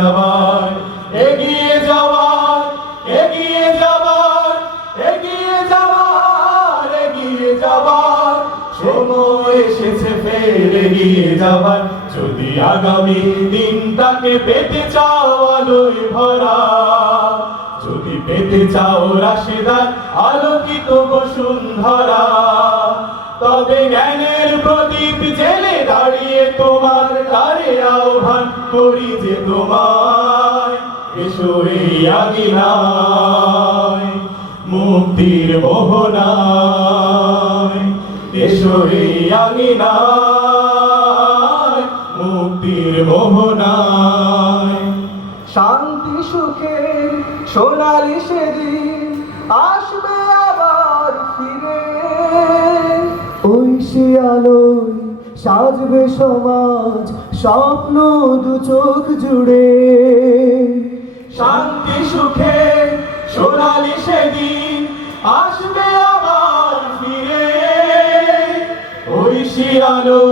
যাবার, এগিয়ে যাবার এগিয়ে যাবার এগিয়ে যাবার এগিয়ে যাবার। সময় এসেছে ফের এগিয়ে যাবার। যদি আগামী দিনটাকে পেতে চাও আলোয় ভরা, যদি পেতে চাও রাশেদার আলোকিত বসুন্ধরা, তবে জ্ঞানের প্রদীপ জেলে দাঁড়িয়ে আহ্বান করি যে তোমায় এসো এই আগিনায় মুক্তির মোহনায় এসো এই আগিনায় মুক্তির মোহনায় শান্তি সুখে সোনালি সেদিন আসবে আবার ফিরে। ওই সে আলোয় সাজবে সমাজ স্বপ্ন দু চোখ জুড়ে। শান্তি, সুখে, সোনালি সেদিন আসবে আবার ফিরে। ওই শিয়ালো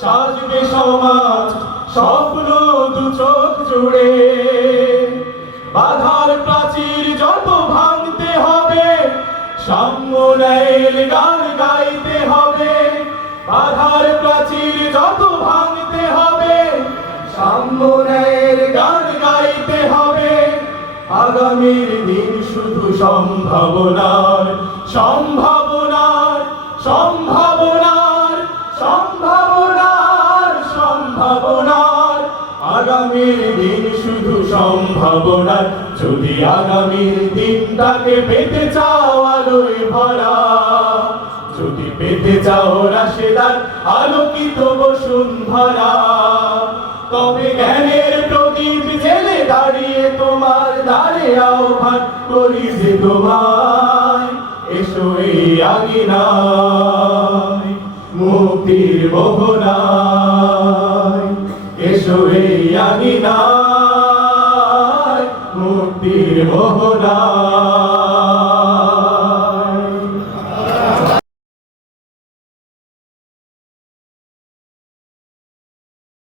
সাজবে সমাজ স্বপ্ন দু চোখ জুড়ে। বাধার প্রাচীর যত ভাঙতে হবে সাম্যের গান গাইতে হবে। বাধার প্রাচীর যত ভাঙতে হবে সাম্যের গান গাইতে হবে। আগামীর দিন শুধু সম্ভাবনার সম্ভাবনার সম্ভাবনার সম্ভাবনার সম্ভাবনার। আগামীর দিন শুধু সম্ভাবনার, যদি আগামীর দিনটাকে পেতে চাও আলোয় ভরা। পেতে চাও রাশেদার, আলোকিত বসুন্ধরা তবে জ্ঞানের প্রদীপ জেলে দাঁড়িয়ে তোমার দ্বারে আহ্বান করি যে তোমায়, এসো এই আগিনায় মুক্তির মোহনায়, এসো এই আগিনায় মুক্তির মোহনায়।